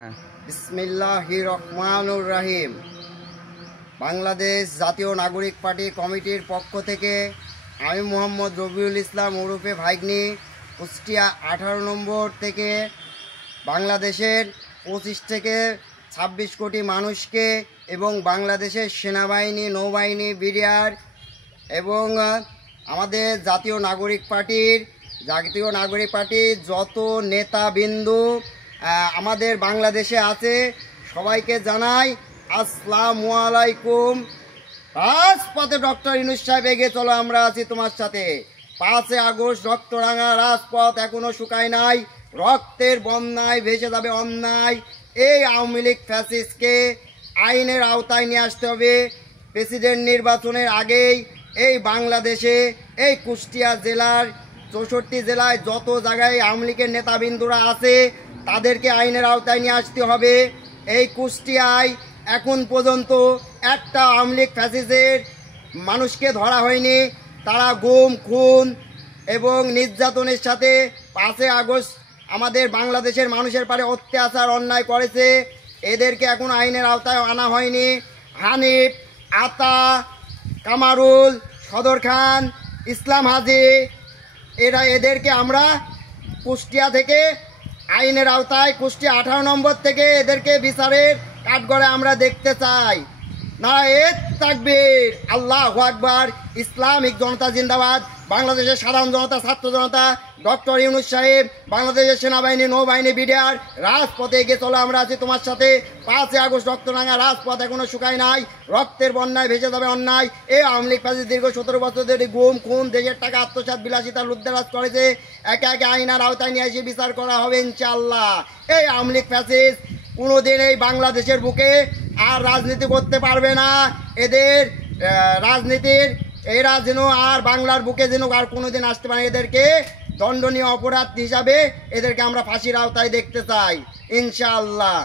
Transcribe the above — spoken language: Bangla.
বিসমিল্লাহির রহমানুর রহিম। বাংলাদেশ জাতীয় নাগরিক পার্টি কমিটির পক্ষ থেকে আমি মোহাম্মদ রবিউল ইসলাম ওরফে ভাইগনি কুষ্টিয়া 18 নম্বর থেকে বাংলাদেশের 25 থেকে 26 কোটি মানুষকে এবং বাংলাদেশের সেনাবাহিনী, নৌবাহিনী, বিডিআর এবং আমাদের জাতীয় নাগরিক পার্টির যত নেতাবিন্দু আমাদের বাংলাদেশে আছে সবাইকে জানাই আসসালামু আলাইকুম। রাজপথে ডক্টর ইউনূস সাহেব এগিয়ে চলো, আমরা আছি তোমার সাথে। 5 আগস্ট রক্তরাঙা রাজপথ এখনো শুকায় নাই, রক্তের বন্যায় ভেসে যাবে অন্যায়। এই আওয়ামী লীগ ফ্যাসিস্টকে আইনের আওতায় নিয়ে আসতে হবে। প্রেসিডেন্ট নির্বাচনের আগেই এই বাংলাদেশে এই কুষ্টিয়া জেলার 64 জেলায় যত জায়গায় আওয়ামী লীগের নেতাবিন্দুরা আছে তাদেরকে আইনের আওতায় নিয়ে আসতে হবে। এই কুষ্টিয়ায় এখন পর্যন্ত একটা আওয়ামী লীগ ফ্যাসিস্টের মানুষকে ধরা হয়নি। তারা গুম, খুন এবং নির্যাতনের সাথে 5 আগস্ট আমাদের বাংলাদেশের মানুষের পারে অত্যাচার অন্যায় করেছে। এদেরকে এখন আইনের আওতায় আনা হয়নি। হানিফ, আতা, কামারুল, সদর খান, ইসলাম হাজি, এদেরকে আমরা কুষ্টিয়া থেকে আইনের আওতায় কুষ্টিয়া 18 নম্বর থেকে এদেরকে বিচারের কাঠগড়ে আমরা দেখতে চাই। নারায়ে তাকবীর, আল্লাহু আকবার, ইসলামিক জনতা জিন্দাবাদ, বাংলাদেশের সাধারণ জনতা, ছাত্র জনতা, ডক্টর ইউনূস সাহেব, বাংলাদেশের সেনাবাহিনী, নৌবাহিনী, বিডিআর, রাজপথে এগিয়ে চলো, আমরা আছি তোমার সাথে। 5 আগস্ট রক্তরাঙা রাজপথ এখনো শুকায় নাই, রক্তের বন্যায় ভেসে যাবে অন্যায়। এই আওয়ামী লীগ ফ্যাসিস্ট দীর্ঘ 17 বছর ধরে গুম, খুন, দেশের টাকা আত্মসাৎ, বিলাসিতা, লুটতরাজ করেছে। একে একে আইনের আওতায় নিয়ে এসে বিচার করা হবে ইনশাআল্লাহ। এই আওয়ামী লীগ ফ্যাসিস্ট কোনোদিন এই বাংলাদেশের বুকে আর রাজনীতি করতে পারবে না। এদের রাজনীতির এরা যেন আর বাংলার বুকে যেন আর কোনোদিন আসতে পারে। এদেরকে দণ্ডনীয় অপরাধ হিসাবে এদেরকে আমরা ফাঁসির আওতায় দেখতে চাই ইনশাআল্লাহ।